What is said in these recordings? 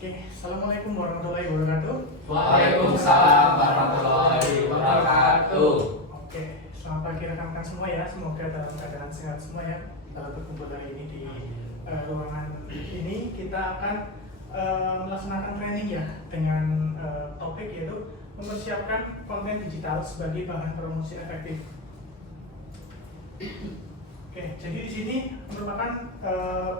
Oke, Assalamualaikum warahmatullahi wabarakatuh. Waalaikumsalam warahmatullahi wabarakatuh. Oke, selamat pagi rekan-rekan semua ya. Semoga dalam keadaan sehat semua ya. Kalau berkumpul hari ini di ruangan ini, kita akan melaksanakan training ya dengan topik yaitu mempersiapkan konten digital sebagai bahan promosi efektif. Oke, jadi di sini merupakan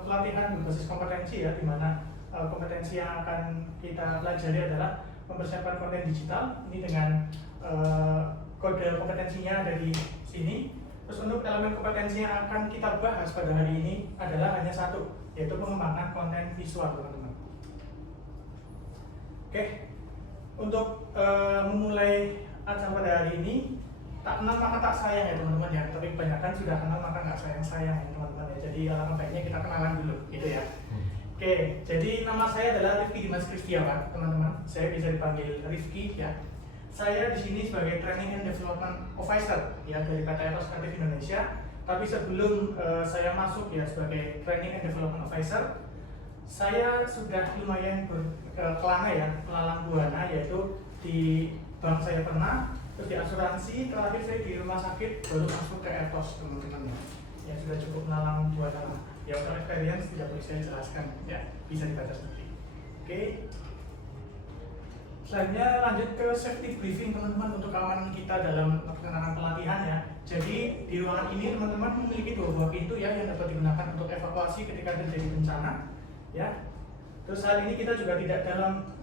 pelatihan berbasis kompetensi ya, di mana kompetensi yang akan kita pelajari adalah mempersiapkan konten digital. Ini dengan kode kompetensinya ada di sini. Terus untuk elemen kompetensi yang akan kita bahas pada hari ini adalah hanya satu, yaitu mengembangkan konten visual, teman-teman. Oke, untuk memulai acara pada hari ini, tak kenal maka tak sayang ya teman-teman ya. Tapi kebanyakan sudah kenal maka nggak sayang-sayang ya teman-teman ya. Jadi alangkah baiknya kita kenalan dulu, gitu ya. Oke, jadi nama saya adalah Rifki Dimas Kristiawan, teman-teman. Saya bisa dipanggil Rifki ya. Saya di sini sebagai Training and Development Officer ya dari PT Etos Kreatif Indonesia. Tapi sebelum saya masuk ya sebagai Training and Development Officer, saya sudah lumayan berkelana ya, melalang buana, yaitu di bank saya pernah, terus di asuransi, terakhir saya di rumah sakit, baru masuk ke Etos, teman-teman ya. Sudah cukup melalang buana lah. Ya untuk experience tidak perlu saya jelaskan ya, bisa dibaca sendiri. Oke. Selanjutnya lanjut ke safety briefing teman-teman untuk keamanan kita dalam pelaksanaan pelatihan ya. Jadi di ruangan ini teman-teman memiliki dua buah pintu ya yang dapat digunakan untuk evakuasi ketika terjadi bencana ya. Terus saat ini kita juga tidak dalam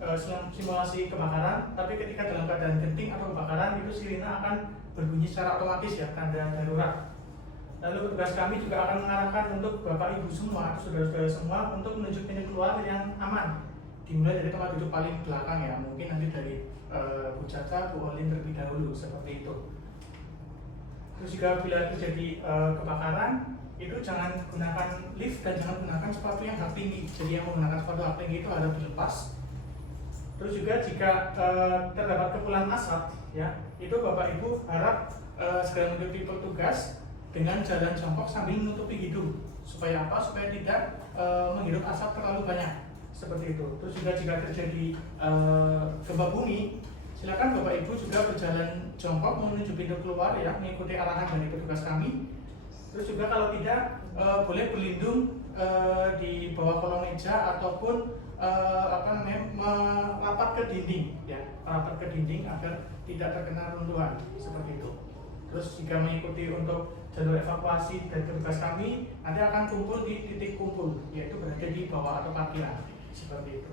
simulasi kebakaran, tapi ketika dalam keadaan genting atau kebakaran itu sirine akan berbunyi secara otomatis ya, tanda darurat. Lalu petugas kami juga akan mengarahkan untuk Bapak Ibu semua atau saudara-saudara semua untuk menuju pintu keluar yang aman. Dimulai dari tempat duduk paling belakang ya, mungkin nanti dari Bu Caca, Bu Olin terlebih dahulu, seperti itu. Terus juga bila terjadi kebakaran, itu jangan gunakan lift dan jangan gunakan sepatu yang hak tinggi. Jadi yang menggunakan sepatu hak tinggi itu harus dilepas. Terus juga jika terdapat kepulan asap ya, itu Bapak Ibu harap segera mengikuti petugas dengan jalan jongkok sambil menutupi hidung. Supaya apa? Supaya tidak menghirup asap terlalu banyak. Seperti itu. Terus juga jika terjadi gempa bumi, silakan Bapak Ibu juga berjalan jongkok menuju pintu keluar ya, mengikuti arahan dari petugas kami. Terus juga kalau tidak boleh berlindung di bawah kolong meja ataupun merapat ke dinding ya, merapat ke dinding agar tidak terkena runtuhan seperti itu. Terus jika mengikuti untuk jalur evakuasi dari petugas kami, nanti akan kumpul di titik kumpul, yaitu berada di bawah atau parkiran seperti itu.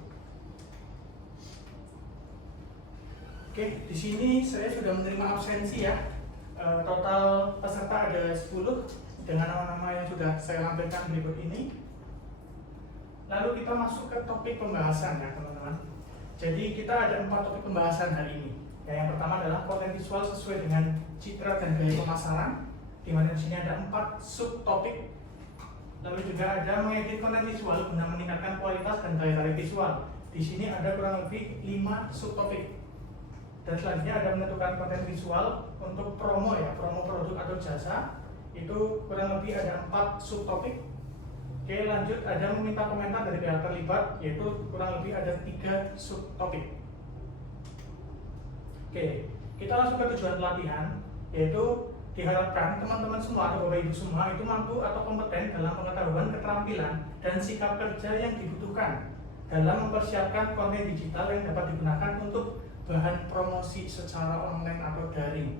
Oke, di sini saya sudah menerima absensi ya. Total peserta ada 10 dengan nama-nama yang sudah saya lampirkan berikut ini. Lalu kita masuk ke topik pembahasan ya teman-teman. Jadi kita ada 4 topik pembahasan hari ini. Yang pertama adalah konten visual sesuai dengan citra dan gaya pemasaran, di mana di sini ada 4 subtopik. Lalu juga ada mengedit konten visual guna meningkatkan kualitas dan daya tarik visual. Di sini ada kurang lebih 5 subtopik. Dan selanjutnya ada menentukan konten visual untuk promo ya, promo produk atau jasa. Itu kurang lebih ada 4 subtopik. Oke, lanjut ada meminta komentar dari pihak terlibat, yaitu kurang lebih ada 3 subtopik. Oke, kita langsung ke tujuan pelatihan, yaitu diharapkan teman-teman semua atau Bapak Ibu semua itu mampu atau kompeten dalam pengetahuan, keterampilan, dan sikap kerja yang dibutuhkan dalam mempersiapkan konten digital yang dapat digunakan untuk bahan promosi secara online atau daring.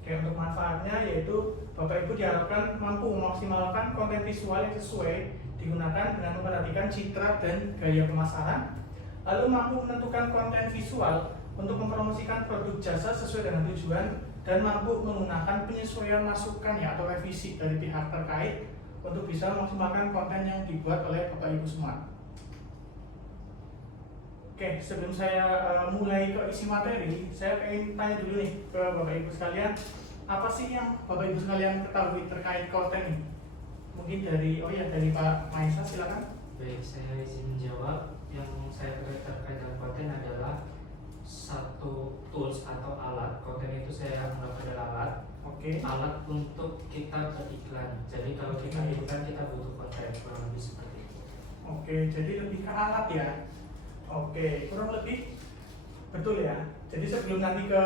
Oke, untuk manfaatnya yaitu Bapak Ibu diharapkan mampu memaksimalkan konten visual yang sesuai digunakan dengan memperhatikan citra dan gaya pemasaran, lalu mampu menentukan konten visual untuk mempromosikan produk jasa sesuai dengan tujuan, dan mampu menggunakan penyesuaian masukan ya atau revisi dari pihak terkait untuk bisa memaksimalkan konten yang dibuat oleh Bapak Ibu semua. Oke, sebelum saya mulai ke isi materi, saya ingin tanya dulu nih ke Bapak Ibu sekalian, apa sih yang Bapak Ibu sekalian ketahui terkait konten ini? Mungkin dari Pak Maisa, silakan. Baik, saya izin menjawab. Yang saya ketahui terkait dengan konten adalah satu tools atau alat. Konten itu saya anggap adalah alat. Oke. Alat untuk kita beriklan. Jadi kalau kita iklan kita butuh konten, kurang lebih seperti itu. Oke, jadi lebih ke alat ya. Oke, kurang lebih betul ya. Jadi sebelum nanti ke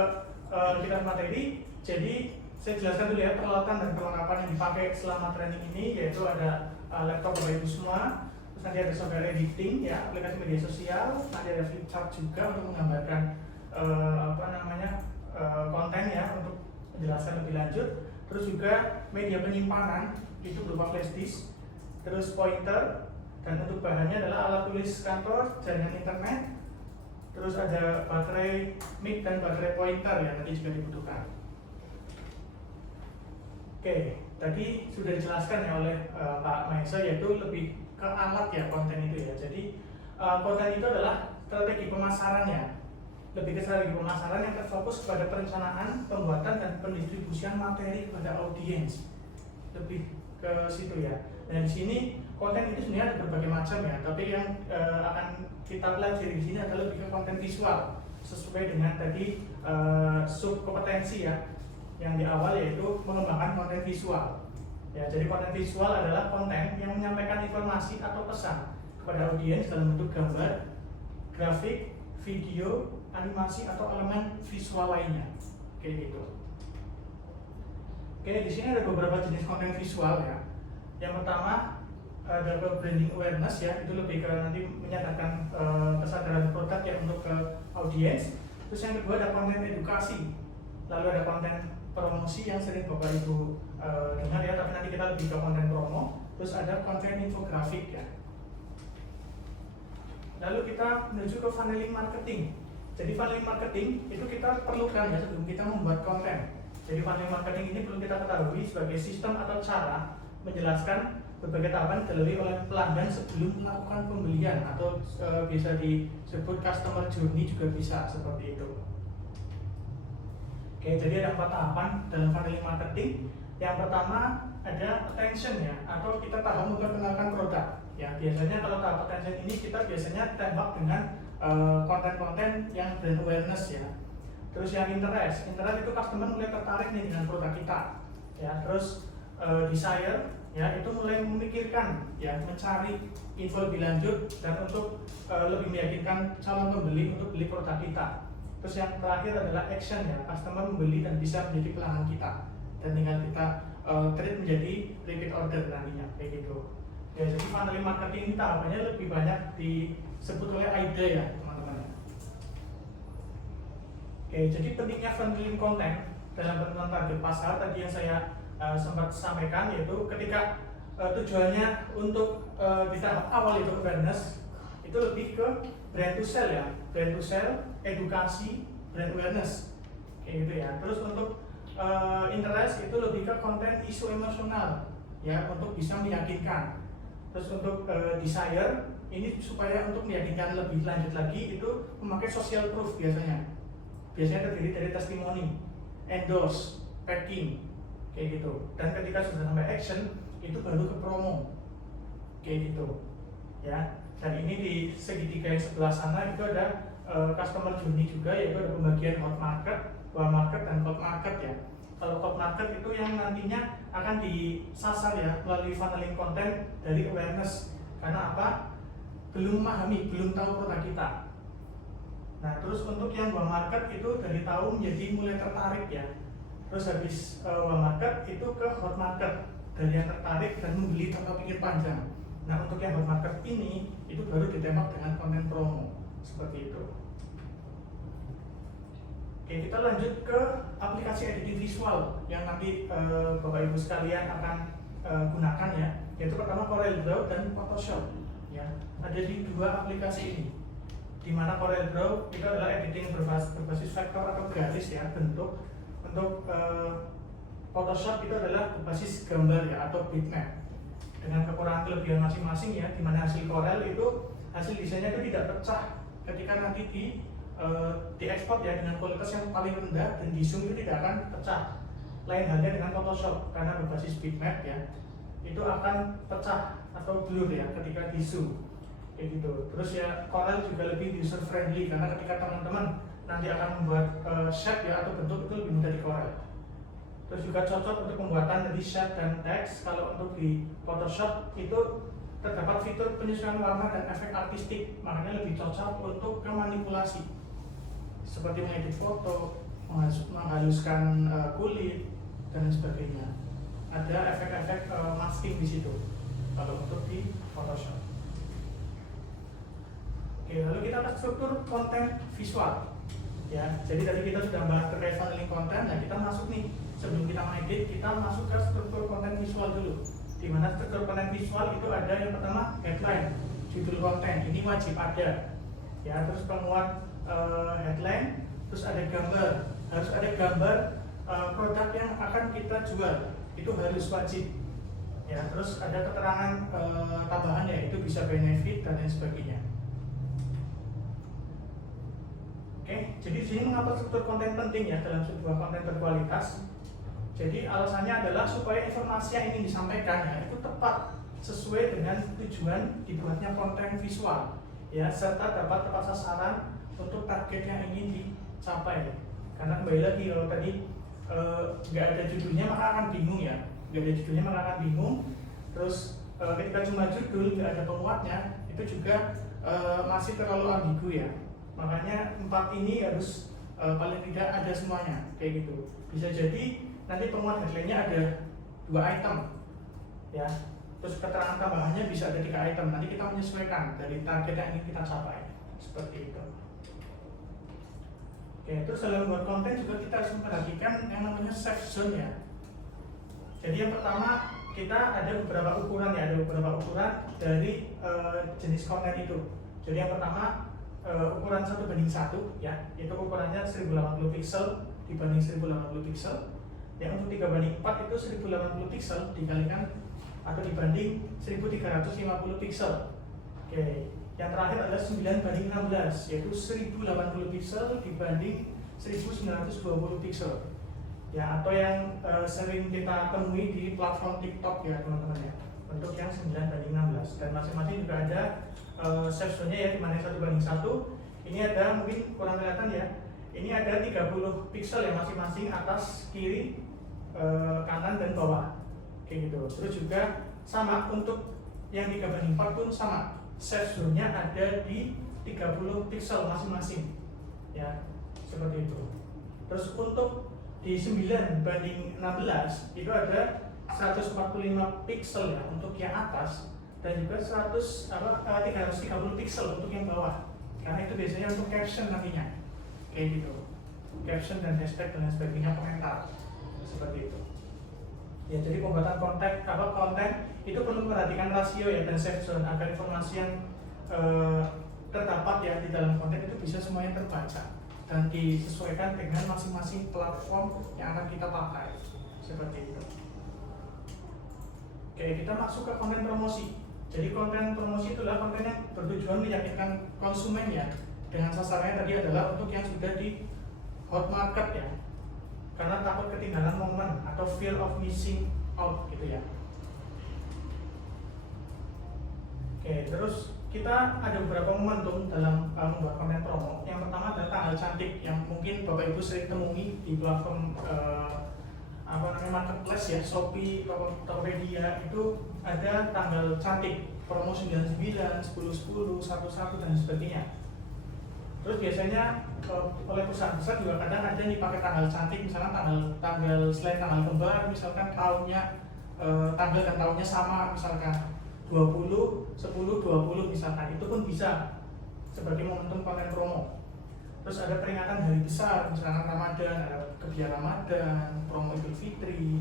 kita materi, jadi saya jelaskan dulu ya peralatan dan perlengkapan yang dipakai selama training ini, yaitu ada laptop Bapak Ibu semua, terus nanti ada software editing ya, aplikasi media sosial, nanti ada flipchart juga untuk menggambarkan konten ya untuk menjelaskan lebih lanjut, terus juga media penyimpanan itu berupa flash disk, terus pointer, dan untuk bahannya adalah alat tulis kantor, jaringan internet, terus ada baterai mic dan baterai pointer yang nanti juga dibutuhkan. Oke, tadi sudah dijelaskan ya oleh Pak Mahesa, yaitu lebih ke alat ya konten itu ya. Jadi konten itu adalah strategi pemasarannya, lebih ke strategi pemasaran yang terfokus kepada perencanaan, pembuatan dan pendistribusian materi kepada audiens, lebih ke situ ya. Dan di sini konten itu sebenarnya ada berbagai macam ya, tapi yang akan kita pelajari di sini adalah lebih ke konten visual sesuai dengan tadi sub kompetensi ya yang di awal, yaitu mengembangkan konten visual ya. Jadi konten visual adalah konten yang menyampaikan informasi atau pesan kepada audiens dalam bentuk gambar, grafik, video, animasi atau elemen visual lainnya kayak gitu. Oke, di sini ada beberapa jenis konten visual ya. Yang pertama ada branding awareness ya, itu lebih ke nanti menyatakan kesadaran produk ya untuk ke audiens. Terus yang kedua ada konten edukasi, lalu ada konten promosi yang sering Bapak Ibu dengar ya, tapi nanti kita lebih ke konten promo. Terus ada konten infografik ya. Lalu kita menuju ke funneling marketing. Jadi funneling marketing itu kita perlukan ya sebelum kita membuat konten. Jadi funneling marketing ini perlu kita ketahui sebagai sistem atau cara menjelaskan berbagai tahapan dilalui oleh pelanggan sebelum melakukan pembelian, atau bisa disebut customer journey juga bisa seperti itu. Oke, jadi ada 4 tahapan dalam funneling marketing. Yang pertama ada attention ya, atau kita tahap memperkenalkan produk ya. Biasanya kalau tahap attention ini kita biasanya tembak dengan konten-konten yang brand awareness ya. Terus yang interest itu customer mulai tertarik nih dengan produk kita ya. Terus desire ya, itu mulai memikirkan ya, mencari info lebih lanjut dan untuk lebih meyakinkan calon pembeli untuk beli produk kita. Terus yang terakhir adalah action ya, customer membeli dan bisa menjadi pelanggan kita dan tinggal kita treat menjadi repeat order nantinya kayak gitu ya. Jadi funneling marketing ini tahapannya lebih banyak disebut oleh ide ya teman-teman. Oke, jadi pentingnya funneling konten dalam penentuan target pasar tadi yang saya sempat sampaikan, yaitu ketika tujuannya untuk di tahap awal itu awareness, itu lebih ke brand to sell ya, brand to sell, edukasi, brand awareness kayak gitu ya. Terus untuk interest itu lebih ke konten isu emosional ya, untuk bisa meyakinkan. Terus untuk desire ini supaya untuk meyakinkan lebih lanjut lagi, itu memakai social proof biasanya terdiri dari testimoni, endorse, packing kayak gitu. Dan ketika sudah sampai action itu baru ke promo kayak gitu ya. Dan ini di segitiga yang sebelah sana itu ada customer journey juga, yaitu ada pembagian hot market, warm market, dan cold market ya. Kalau cold market itu yang nantinya akan disasar ya melalui funneling konten dari awareness. Karena apa? Belum memahami, belum tahu produk kita. Nah, terus untuk yang warm market itu dari tahu menjadi mulai tertarik ya. Terus habis warm market itu ke hot market, dari yang tertarik dan membeli tanpa pikir panjang. Nah, untuk yang hot market ini itu baru ditembak dengan konten promo seperti itu. Oke, kita lanjut ke aplikasi editing visual yang nanti Bapak Ibu sekalian akan gunakan ya. Yaitu pertama CorelDRAW dan Photoshop ya. Ada di 2 aplikasi ini. Di mana CorelDRAW itu adalah editing berbasis vektor atau garis ya, bentuk. Untuk Photoshop itu adalah berbasis gambar ya, atau bitmap. Dengan kekurangan kelebihan masing-masing ya, di mana hasil Corel itu hasil desainnya itu tidak pecah ketika nanti diekspor ya dengan kualitas yang paling rendah, dan di zoom itu tidak akan pecah. Lain halnya dengan Photoshop, karena berbasis bitmap ya, itu akan pecah atau blur ya ketika di zoom kayak gitu. Terus ya Corel juga lebih user friendly, karena ketika teman-teman nanti akan membuat shape ya atau bentuk, itu lebih mudah di Corel. Terus juga cocok untuk pembuatan dari shape dan teks. Kalau untuk di Photoshop itu terdapat fitur penyesuaian warna dan efek artistik, makanya lebih cocok untuk ke manipulasi seperti mengedit foto, menghaluskan kulit dan sebagainya. Ada efek-efek masking di situ kalau untuk di Photoshop. Oke, lalu kita ke struktur konten visual. Ya, jadi tadi kita sudah bahas terkait funneling konten. Nah, kita masuk nih, sebelum kita mengedit, kita masuk ke struktur konten visual dulu. Di mana struktur konten visual itu ada yang pertama headline, judul konten, ini wajib ada. Ya, terus penguat headline, terus ada gambar, harus ada gambar produk yang akan kita jual, itu harus wajib. Ya, terus ada keterangan tambahan ya, itu bisa benefit dan lain sebagainya. Oke, jadi di sini mengapa struktur konten penting ya dalam sebuah konten berkualitas? Jadi alasannya adalah supaya informasi yang ingin disampaikan ya itu tepat sesuai dengan tujuan dibuatnya konten visual, ya, serta dapat tepat sasaran untuk target yang ingin dicapai. Karena kembali lagi kalau tadi nggak ada judulnya maka akan bingung ya, nggak ada judulnya maka akan bingung. Terus ketika cuma judul nggak ada penguatnya itu juga masih terlalu ambigu ya. Makanya 4 ini harus paling tidak ada semuanya kayak gitu. Bisa jadi nanti penguat headline-nya ada 2 item ya, terus keterangan tambahannya bisa ada 3 item. Nanti kita menyesuaikan dari target yang ingin kita capai seperti itu. Oke, terus dalam membuat konten juga kita harus memperhatikan yang namanya safe zone ya. Jadi yang pertama kita ada beberapa ukuran ya, ada beberapa ukuran dari jenis konten itu. Jadi yang pertama ukuran 1:1 ya, itu ukurannya 1080 pixel dibanding 1080 pixel. Yang untuk 3:4 itu 1080 pixel dikalikan atau dibanding 1350 pixel. Oke, yang terakhir adalah 9:16 yaitu 1080 pixel dibanding 1920 pixel. Ya, atau yang sering kita temui di platform TikTok ya teman-teman ya, untuk yang 9:16, dan masing-masing juga ada safe zone-nya ya, dimana 1:1 ini ada, mungkin kurang kelihatan ya, ini ada 30 pixel ya masing-masing, atas, kiri, kanan dan bawah kayak gitu. Terus juga sama untuk yang 3:4 pun sama, safe zone-nya ada di 30 pixel masing-masing ya, seperti itu. Terus untuk di 9:16 itu ada 145 pixel ya untuk yang atas, dan juga 330 pixel untuk yang bawah, karena itu biasanya untuk caption nantinya kayak gitu, caption dan hashtag dan sebagainya, komentar seperti itu ya. Jadi pembuatan konten itu perlu memperhatikan rasio ya dan safe zone agar informasi yang terdapat ya di dalam konten itu bisa semuanya terbaca dan disesuaikan dengan masing-masing platform yang akan kita pakai seperti itu. Oke, kita masuk ke konten promosi. Jadi konten promosi itulah konten yang bertujuan meyakinkan konsumen ya, dengan sasarannya tadi adalah untuk yang sudah di hot market ya, karena takut ketinggalan momen atau fear of missing out gitu ya. Oke, terus kita ada beberapa momentum dalam membuat konten promo. Yang pertama adalah tanggal cantik yang mungkin Bapak Ibu sering temui di platform marketplace ya, Shopee, Tokopedia, itu ada tanggal cantik, promo 99, 10, 10, 11 dan sebagainya. Terus biasanya oleh perusahaan besar juga kadang ada nih pakai tanggal cantik, misalnya tanggal selain tanggal kembar, misalkan tahunnya tanggal dan tahunnya sama, misalkan 20, 10, 20 misalkan, itu pun bisa sebagai momentum konten promo. Terus ada peringatan hari besar, misalkan Ramadan, ada kebiar Ramadan, promo Idul Fitri.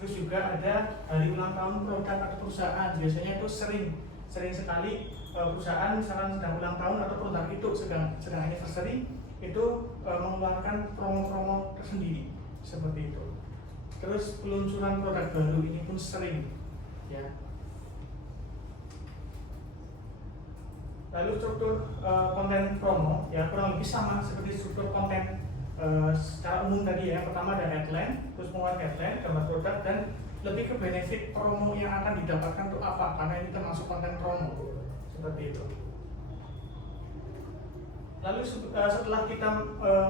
Terus juga ada hari ulang tahun produk atau perusahaan. Biasanya itu sering sekali perusahaan misalkan sedang ulang tahun atau produk itu sedang anniversary, itu mengeluarkan promo-promo tersendiri seperti itu. Terus peluncuran produk baru ini pun sering ya. Lalu struktur konten promo ya kurang lebih sama seperti struktur konten secara umum tadi ya. Pertama ada headline, terus penguat headline, gambar produk, dan lebih ke benefit promo yang akan didapatkan untuk apa, karena ini termasuk konten promo seperti itu. Lalu setelah kita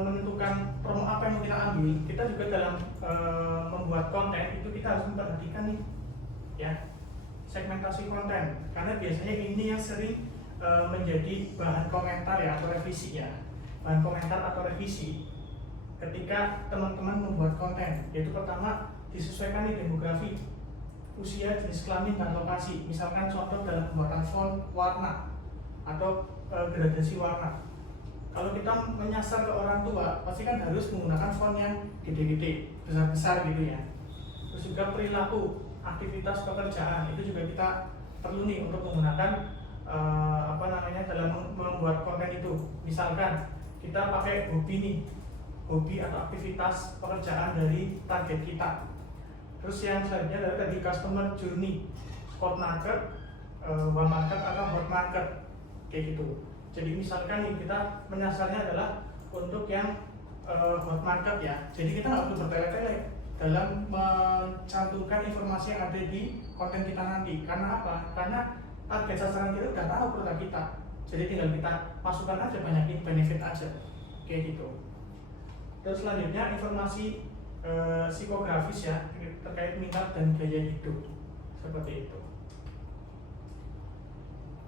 menentukan promo apa yang mau kita ambil, kita juga dalam membuat konten itu kita harus memperhatikan nih ya, segmentasi konten, karena biasanya ini yang sering menjadi bahan komentar ya atau revisi ya, bahan komentar atau revisi ketika teman-teman membuat konten. Yaitu pertama, disesuaikan nih demografi, usia, jenis kelamin, dan lokasi. Misalkan contoh dalam pembuatan font, warna atau gradasi warna. Kalau kita menyasar ke orang tua, pasti kan harus menggunakan font yang gede-gede, besar-besar gitu ya. Terus juga perilaku, aktivitas pekerjaan, itu juga kita perlu nih untuk menggunakan dalam membuat konten itu. Misalkan kita pakai hobi nih, hobi atau aktivitas pekerjaan dari target kita. Terus yang selanjutnya adalah tadi customer journey, hot market, warm market atau hot market, kayak gitu. Jadi misalkan nih kita menyasarnya adalah untuk yang hot market ya. Jadi kita nggak perlu bertele-tele dalam mencantumkan informasi yang ada di konten kita nanti. Karena apa? Karena target sasaran kita udah tahu produk kita. Jadi tinggal kita masukkan aja, banyakin benefit aja, kayak gitu. Terus selanjutnya informasi psikografis ya, terkait minat dan gaya hidup, seperti itu.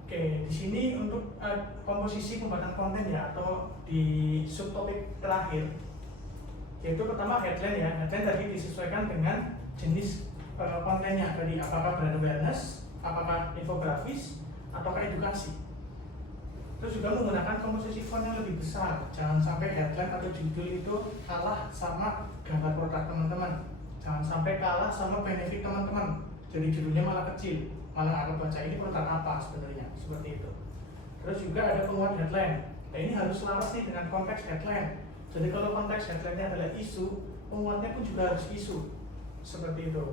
Oke, di sini untuk komposisi pembuatan konten ya, atau di subtopik terakhir, yaitu pertama headline ya. Headline tadi disesuaikan dengan jenis kontennya, tadi apakah brand awareness, apakah infografis, ataukah edukasi. Terus juga menggunakan komposisi font yang lebih besar. Jangan sampai headline atau judul itu kalah sama gambar produk teman-teman. Jangan sampai kalah sama benefit teman-teman. Jadi judulnya malah kecil, malah akan baca ini produk apa sebenarnya, seperti itu. Terus juga ada penguat headline. Nah, ini harus selaras nih dengan konteks headline. Jadi kalau konteks headline-nya adalah isu, penguatnya pun juga harus isu, seperti itu.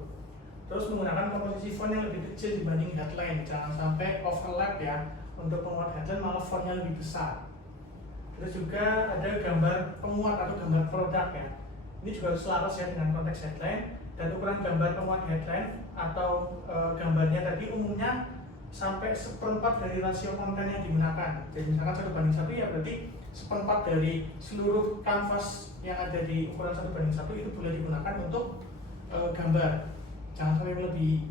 Terus menggunakan komposisi font yang lebih kecil dibanding headline. Jangan sampai overlap ya. Untuk penguat headline malah fontnya lebih besar. Terus juga ada gambar penguat atau gambar produk ya. Ini juga harus selaras ya dengan konteks headline. Dan ukuran gambar penguat headline atau gambarnya tadi umumnya sampai 1/4 dari rasio konten yang digunakan. Jadi misalkan 1:1 ya berarti 1/4 dari seluruh kanvas yang ada di ukuran 1:1 itu boleh digunakan untuk gambar. Jangan sampai lebih,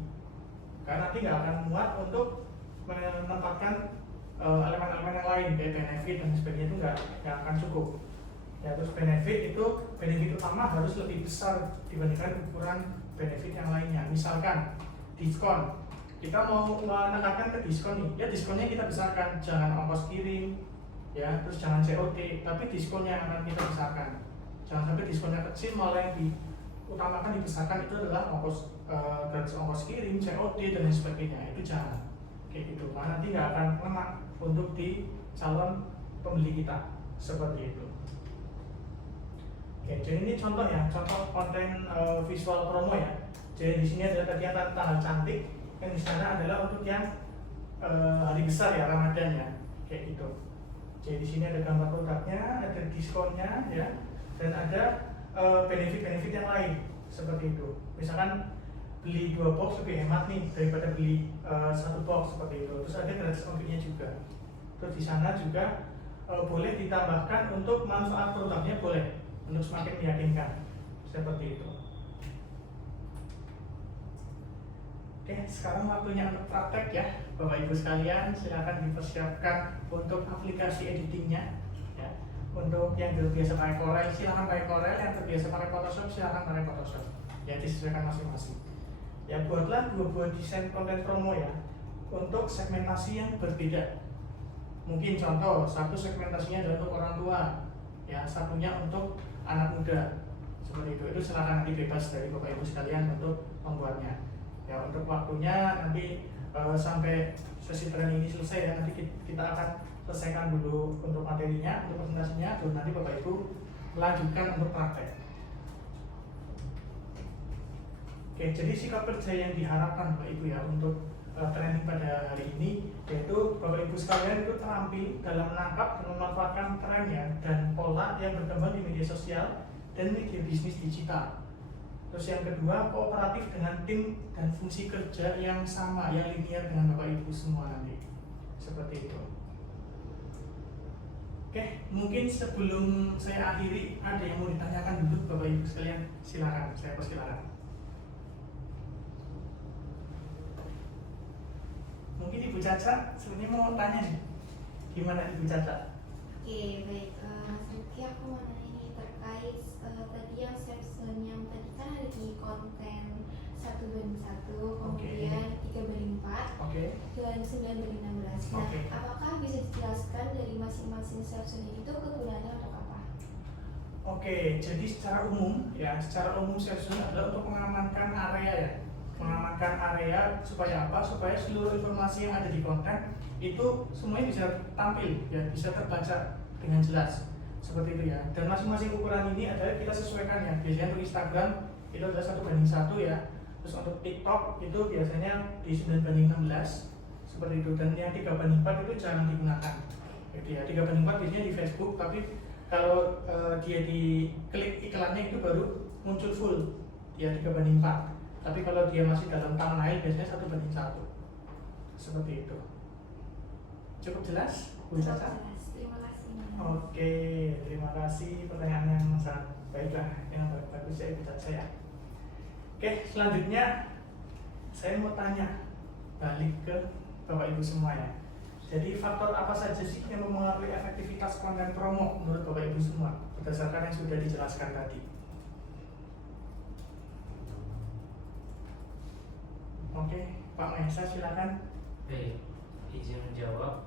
karena nanti nggak akan muat untuk menempatkan elemen-elemen yang lain kayak benefit dan sebagainya, itu nggak akan cukup ya. Terus benefit utama harus lebih besar dibandingkan ukuran benefit yang lainnya. Misalkan diskon, kita mau menekankan ke diskon nih ya, diskonnya kita besarkan, jangan ongkos kirim ya, terus jangan COD, tapi diskonnya yang akan kita besarkan. Jangan sampai diskonnya kecil malah yang diutamakan dibesarkan itu adalah gratis ongkos kirim, COD dan lain sebagainya, itu jangan kayak gitu, karena nanti nggak akan kena untuk di calon pembeli kita, seperti itu. Oke, jadi ini contoh ya, contoh konten visual promo ya. Jadi di sini adalah tadi yang tanggal cantik, yang di sana adalah untuk yang hari besar ya, Ramadan ya, kayak gitu. Jadi di sini ada gambar produknya, ada diskonnya ya, dan ada benefit-benefit yang lain, seperti itu. Misalkan beli 2 box lebih hemat nih daripada beli 1 box, seperti itu. Terus ada gratis ongkirnya juga. Terus di sana juga boleh ditambahkan untuk manfaat produknya, boleh untuk semakin meyakinkan, seperti itu. Oke, sekarang waktunya untuk praktek ya, Bapak Ibu sekalian. Silakan dipersiapkan untuk aplikasi editingnya ya. Untuk yang terbiasa pakai Corel, silakan pakai Corel. Yang terbiasa pakai Photoshop, silakan pakai Photoshop. Ya, disesuaikan masing-masing. Ya, buatlah 2 buah desain konten promo ya untuk segmentasi yang berbeda. Mungkin contoh, satu segmentasinya adalah untuk orang tua ya, satunya untuk anak muda, seperti itu. Itu silakan nanti bebas dari Bapak Ibu sekalian untuk membuatnya ya. Untuk waktunya nanti sampai sesi training ini selesai ya, nanti kita akan selesaikan dulu untuk materinya, untuk presentasinya, dan nanti Bapak Ibu melanjutkan untuk praktek. Oke, jadi sikap kerja yang diharapkan Bapak Ibu ya untuk training pada hari ini, yaitu Bapak Ibu sekalian itu terampil dalam menangkap dan memanfaatkan tren ya dan pola yang berkembang di media sosial dan media bisnis digital. Terus yang kedua, kooperatif dengan tim dan fungsi kerja yang sama, yang linear dengan Bapak Ibu semua nanti, seperti itu. Oke, mungkin sebelum saya akhiri ada yang mau ditanyakan dulu Bapak Ibu sekalian, silakan, saya persilakan. Mungkin Ibu Caca sebenarnya mau tanya nih, gimana Ibu Caca? Oke, baik. Mas Rifki, aku mau nanya nih terkait tadi yang section yang tadi kan ada di konten 1:1, kemudian 3:4, Oke. dan 9:16. Nah, Oke. apakah bisa dijelaskan dari masing-masing section ini tuh kegunaannya untuk apa? Oke, jadi secara umum ya, secara umum section adalah untuk mengamankan area ya, mengamankan area supaya apa? Supaya seluruh informasi yang ada di konten itu semuanya bisa tampil ya, bisa terbaca dengan jelas seperti itu ya. Dan masing-masing ukuran ini adalah kita sesuaikan ya. Biasanya untuk Instagram itu adalah 1:1 ya. Terus untuk TikTok itu biasanya di 9:16 seperti itu. Dan yang 3:4 itu jarang digunakan. Gitu ya. 3:4 biasanya di Facebook, tapi kalau dia diklik iklannya itu baru muncul full ya 3:4. Tapi kalau dia masih dalam thumbnail biasanya 1:1 seperti itu. Cukup jelas, Bu Cukup Caca? jelas. Terima kasih. Oke, terima kasih pertanyaan yang sangat baiklah, yang bagus ya Ibu Caca ya. Oke, selanjutnya saya mau tanya balik ke Bapak Ibu semua ya. Jadi faktor apa saja sih yang mempengaruhi efektivitas konten promo menurut Bapak Ibu semua berdasarkan yang sudah dijelaskan tadi? Oke, Pak Mahesa silakan. Baik, izin menjawab.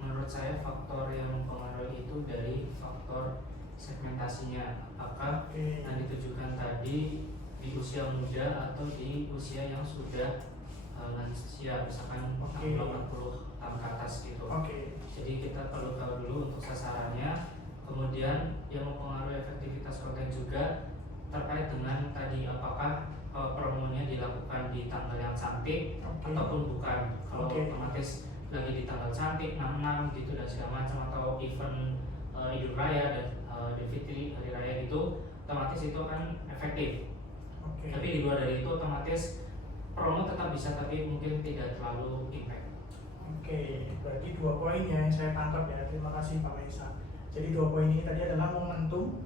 Menurut saya faktor yang mempengaruhi itu dari faktor segmentasinya. Apakah Oke. yang ditujukan tadi di usia muda atau di usia yang sudah lansia, misalkan Oke. 80 tahun ke atas gitu. Oke. Jadi kita perlu tahu dulu untuk sasarannya. Kemudian yang mempengaruhi efektivitas konten juga terkait dengan tadi apakah promonya dilakukan di tanggal yang cantik Oke. ataupun bukan. Kalau Oke. otomatis lagi di tanggal cantik 66 gitu dan segala macam, atau event Idul Raya dan Idul Fitri hari raya gitu, otomatis itu akan efektif. Oke. Tapi di luar dari itu otomatis promo tetap bisa, tapi mungkin tidak terlalu impact. Oke, berarti 2 poin ya yang saya tangkap ya. Terima kasih Pak Maisa. Jadi 2 poin ini tadi adalah momentum,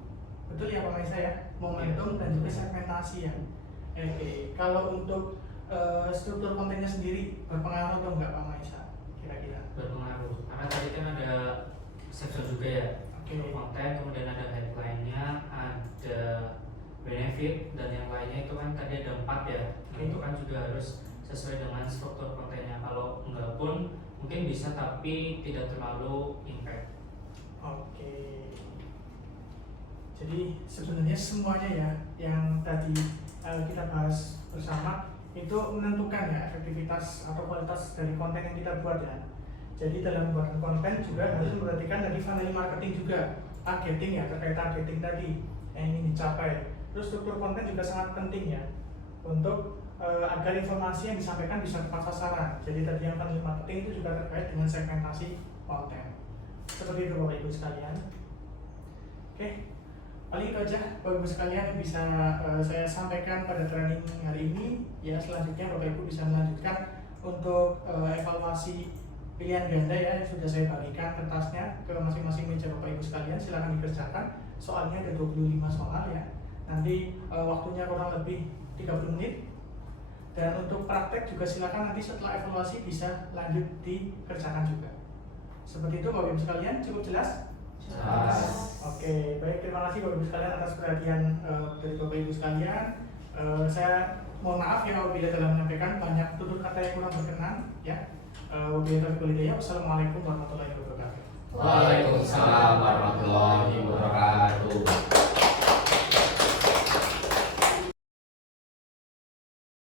betul ya Pak Maisa ya, momentum dan juga segmentasi ya. Oke, kalau untuk struktur kontennya sendiri berpengaruh atau enggak Pak Maisa? Kira-kira? Berpengaruh karena tadi kan ada section juga ya. Oke. Konten, kemudian ada headline-nya, ada benefit, dan yang lainnya itu kan tadi ada 4 ya. Nah, Oke. itu kan juga harus sesuai dengan struktur kontennya. Kalau enggak pun mungkin bisa, tapi tidak terlalu impact. Oke. Jadi sebenarnya semuanya ya yang tadi kita bahas bersama itu menentukan ya efektivitas atau kualitas dari konten yang kita buat ya. Jadi dalam membuat konten juga harus memperhatikan dari funnel marketing juga, targeting ya, terkait targeting tadi yang ingin dicapai. Terus struktur konten juga sangat penting ya untuk agar informasi yang disampaikan bisa tepat sasaran. Jadi tadi yang funnel marketing itu juga terkait dengan segmentasi konten. Seperti itu Bapak Ibu sekalian. Oke, paling itu aja Bapak Ibu sekalian yang bisa saya sampaikan pada training hari ini. Ya selanjutnya Bapak Ibu bisa melanjutkan untuk evaluasi pilihan ganda ya yang sudah saya bagikan kertasnya ke masing-masing meja Bapak Ibu sekalian. Silakan dikerjakan. Soalnya ada 25 soal ya. Nanti waktunya kurang lebih 30 menit. Dan untuk praktek juga silakan nanti setelah evaluasi bisa lanjut dikerjakan juga. Seperti itu Bapak Ibu sekalian, cukup jelas? Jelas. Oke, baik, terima kasih Bapak Ibu sekalian atas perhatian dari Bapak Ibu sekalian. Saya mohon maaf ya apabila dalam menyampaikan banyak tutur kata yang kurang berkenan ya. Wabillahi taufiq wal hidayah. Wassalamualaikum warahmatullahi wabarakatuh.